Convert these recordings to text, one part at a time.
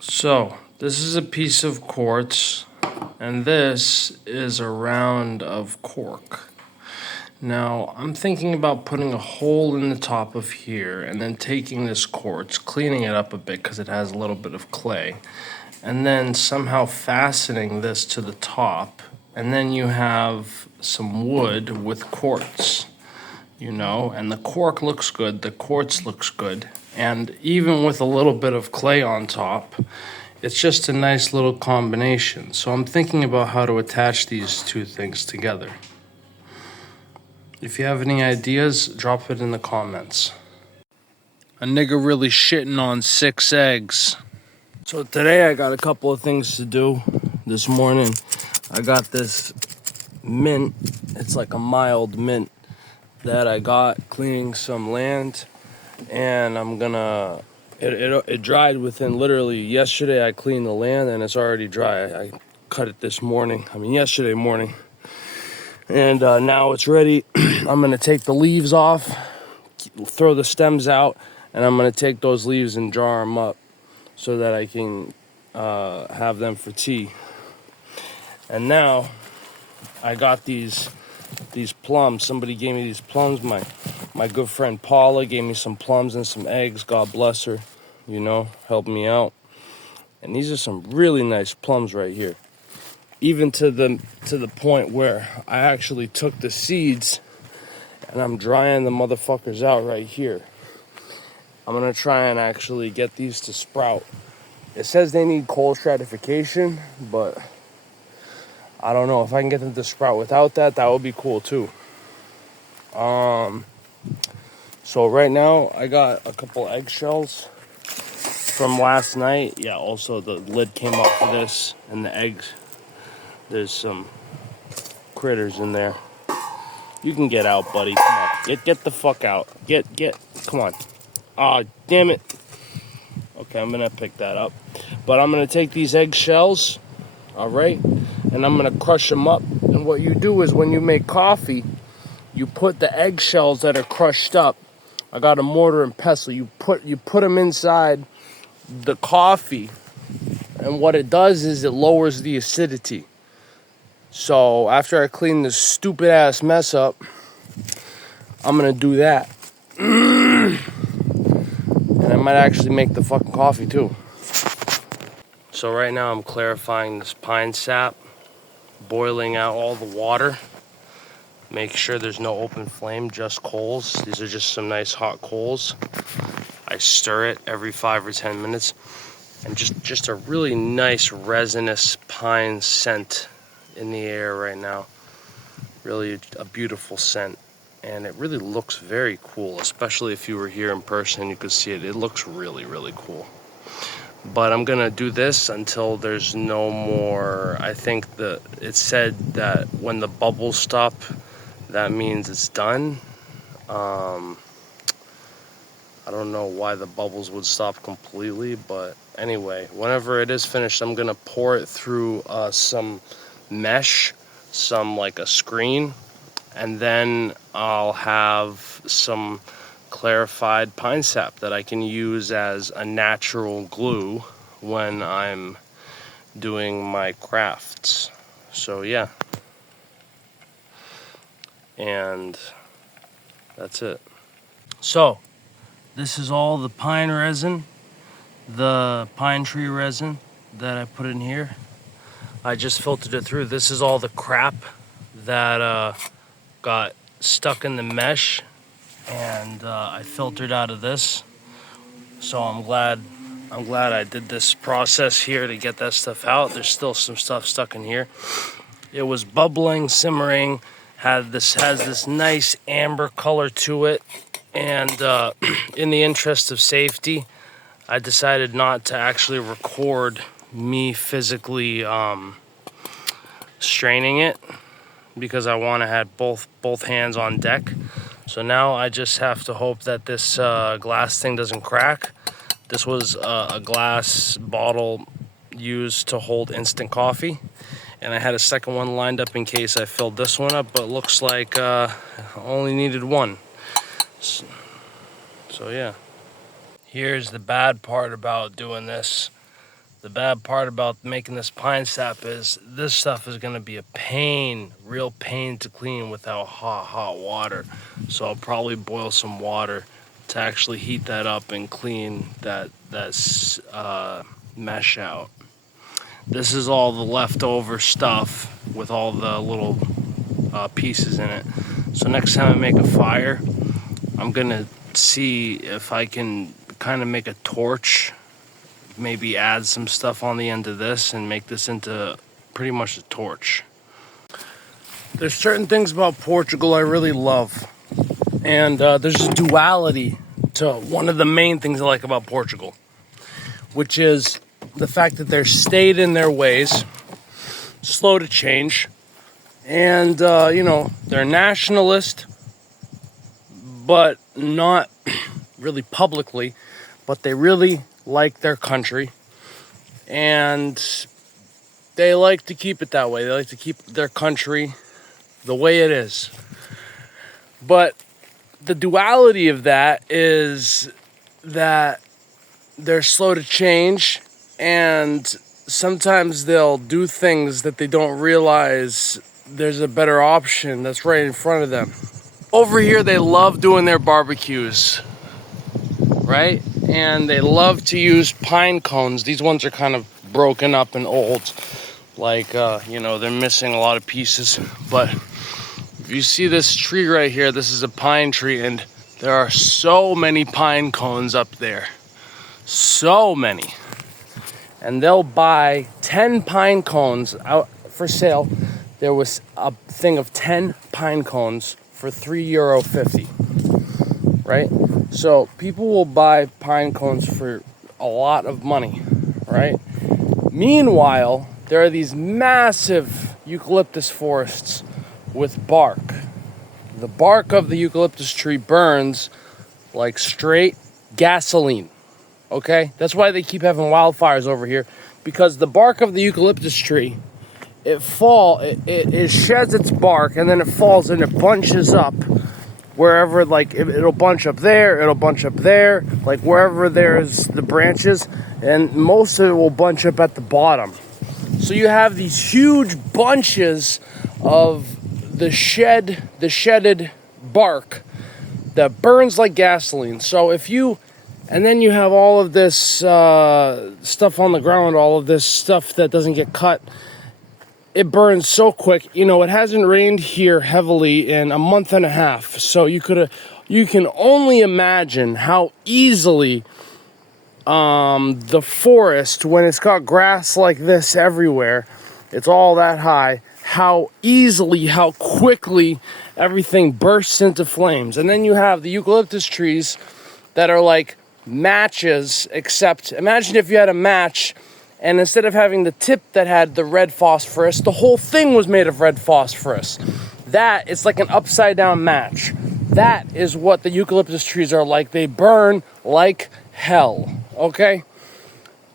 So, this is a piece of quartz, and this is a round of cork. Now, I'm thinking about putting a hole in the top of here, and then taking this quartz, cleaning it up a bit because it has a little bit of clay, and then somehow fastening this to the top, and then you have some wood with quartz, and the cork looks good, the quartz looks good, and even with a little bit of clay on top, it's just a nice little combination. So I'm thinking about how to attach these two things together. If you have any ideas, drop it in the comments. A nigga really shitting on 6 eggs. So today I got a couple of things to do. This morning I got this mint. It's like a mild mint that I got cleaning some land, and I'm gonna it dried within literally yesterday. I cleaned the land and it's already dry. I cut it yesterday morning, and now it's ready. I'm gonna take the leaves off, throw the stems out, and I'm gonna take those leaves and jar them up so that I can have them for tea. And now I got these plums. Somebody gave me these plums. My good friend Paula gave me some plums and some eggs. God bless her, helped me out. And these are some really nice plums right here. Even to the point where I actually took the seeds and I'm drying the motherfuckers out right here. I'm gonna try and actually get these to sprout. It says they need cold stratification, but I don't know. If I can get them to sprout without that, that would be cool too. So right now I got a couple eggshells from last night. Yeah, also the lid came off of this, and the eggs, there's some critters in there. You can get out, buddy. Come on. Get the fuck out. Come on. Aw, damn it. Okay, I'm gonna pick that up. But I'm gonna take these eggshells, alright, and I'm gonna crush them up. And what you do is when you make coffee, you put the eggshells that are crushed up. I got a mortar and pestle. You put them inside the coffee, and what it does is it lowers the acidity. So after I clean this stupid ass mess up, I'm gonna do that. And I might actually make the fucking coffee too. So right now I'm clarifying this pine sap, boiling out all the water. Make sure there's no open flame, just coals. These are just some nice hot coals. I stir it every 5 or 10 minutes. And just a really nice resinous pine scent in the air right now. Really a beautiful scent. And it really looks very cool, especially if you were here in person, you could see it. It looks really, really cool. But I'm gonna do this until there's no more. I think it said that when the bubbles stop, that means it's done. I don't know why the bubbles would stop completely, but anyway, whenever it is finished, I'm gonna pour it through some mesh, like a screen, and then I'll have some clarified pine sap that I can use as a natural glue when I'm doing my crafts. So yeah, and that's it. So this is all the pine resin, the pine tree resin that I put in here. I just filtered it through. This is all the crap that got stuck in the mesh, and I filtered out of this. So I'm glad I did this process here to get that stuff out. There's still some stuff stuck in here. It was bubbling, simmering, has this nice amber color to it, and in the interest of safety, I decided not to actually record me physically straining it, because I want to have both hands on deck. So now I just have to hope that this glass thing doesn't crack. This was a glass bottle used to hold instant coffee, and I had a second one lined up in case I filled this one up, but it looks like I only needed one. So yeah. Here's the bad part about doing this. The bad part about making this pine sap is this stuff is going to be a pain, real pain to clean without hot water. So I'll probably boil some water to actually heat that up and clean that mesh out. This is all the leftover stuff with all the little pieces in it. So next time I make a fire, I'm going to see if I can kind of make a torch, maybe add some stuff on the end of this and make this into pretty much a torch. There's certain things about Portugal I really love, and there's a duality to one of the main things I like about Portugal, which is the fact that they're stayed in their ways, slow to change, and they're nationalist, but not really publicly, but they really like their country, and they like to keep it that way. They like to keep their country the way it is. But the duality of that is that they're slow to change, and sometimes they'll do things that they don't realize there's a better option that's right in front of them. Over here, they love doing their barbecues, right? And they love to use pine cones. These ones are kind of broken up and old. Like, they're missing a lot of pieces. But if you see this tree right here, this is a pine tree, and there are so many pine cones up there. So many. And they'll buy 10 pine cones out for sale. There was a thing of 10 pine cones for €3.50, right? So people will buy pine cones for a lot of money, right? Meanwhile, there are these massive eucalyptus forests with bark. The bark of the eucalyptus tree burns like straight gasoline, okay? That's why they keep having wildfires over here, because the bark of the eucalyptus tree, it sheds its bark, and then it falls and it bunches up wherever, like it'll bunch up there, it'll bunch up there, like wherever there's the branches, and most of it will bunch up at the bottom. So you have these huge bunches of the shedded bark that burns like gasoline. So and then you have all of this stuff on the ground, all of this stuff that doesn't get cut. It burns so quick. It hasn't rained here heavily in a month and a half. So you can only imagine how easily the forest, when it's got grass like this everywhere, it's all that high, how quickly everything bursts into flames. And then you have the eucalyptus trees that are like matches, except imagine if you had a match, and instead of having the tip that had the red phosphorus, the whole thing was made of red phosphorus. That is like an upside down match. That is what the eucalyptus trees are like. They burn like hell, okay?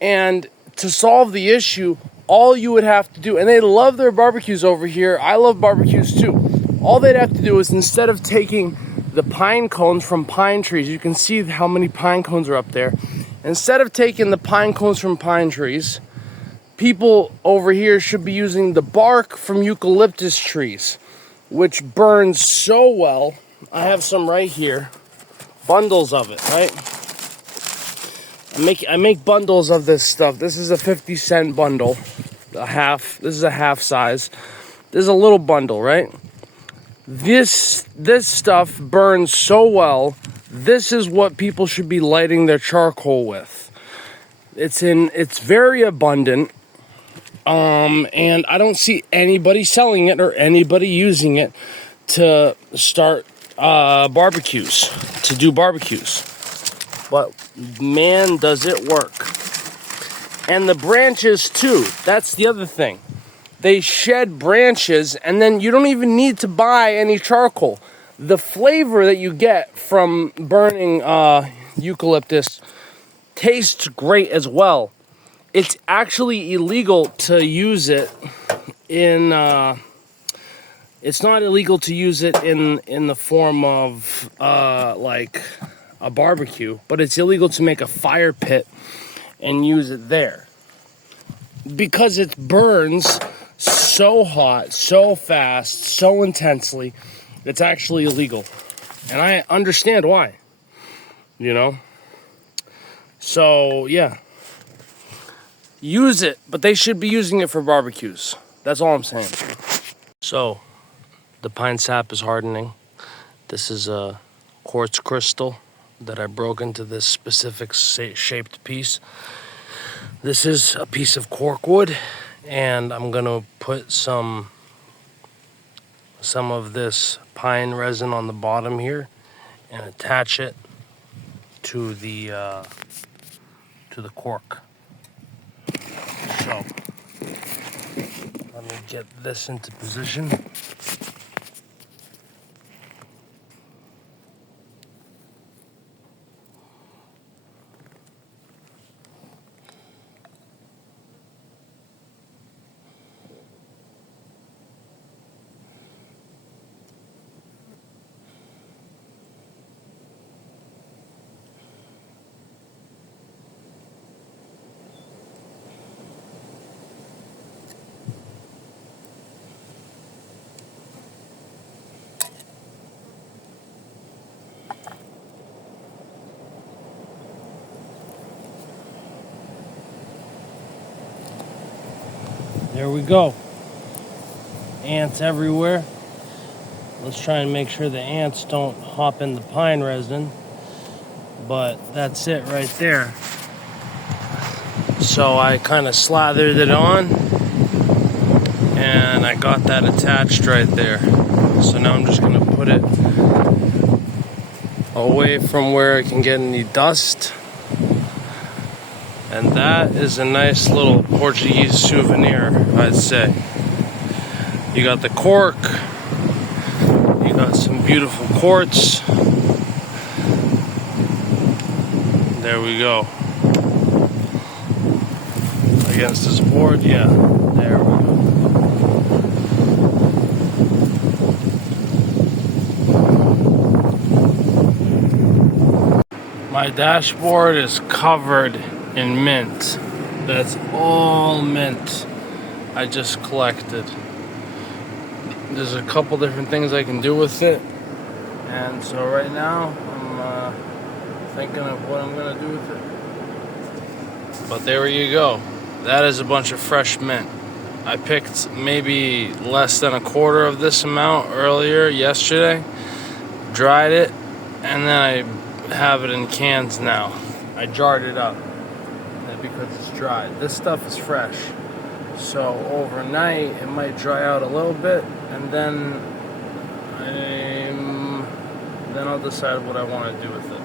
And to solve the issue, all you would have to do, and they love their barbecues over here. I love barbecues too. All they'd have to do is, instead of taking the pine cones from pine trees, you can see how many pine cones are up there. Instead of taking the pine cones from pine trees, people over here should be using the bark from eucalyptus trees, which burns so well. I have some right here, bundles of it, right? I make bundles of this stuff. This is a 50-cent bundle, this is a half size. This is a little bundle, right? This stuff burns so well. This is what people should be lighting their charcoal with. It's very abundant, and I don't see anybody selling it or anybody using it to start barbecues, to do barbecues. But man, does it work. And the branches too, that's the other thing. They shed branches, and then you don't even need to buy any charcoal. The flavor that you get from burning eucalyptus tastes great as well. It's actually illegal to use it in... it's not illegal to use it in the form of like a barbecue, but it's illegal to make a fire pit and use it there. because it burns so hot, so fast, so intensely, it's actually illegal. And I understand why, you know? So, yeah. Use it, but they should be using it for barbecues. That's all I'm saying. So, the pine sap is hardening. This is a quartz crystal that I broke into this specific shaped piece. This is a piece of cork wood, and I'm gonna put some of this pine resin on the bottom here and attach it to the cork. So let me get this into position. There we go. Ants everywhere. Let's try and make sure the ants don't hop in the pine resin. But that's it right there. So I kind of slathered it on, and I got that attached right there. So now I'm just gonna put it away from where it can get any dust. And that is a nice little Portuguese souvenir, I'd say. You got the cork, you got some beautiful quartz. There we go. Against this board, yeah, there we go. My dashboard is covered in mint. That's all mint I just collected. There's a couple different things I can do with it, and so right now I'm thinking of what I'm gonna do with it. But there you go. That is a bunch of fresh mint. I picked maybe less than a quarter of this amount earlier yesterday, dried it, and then I have it in cans now. I jarred it up because it's dried. This stuff is fresh. So overnight it might dry out a little bit, and then I'll decide what I want to do with it.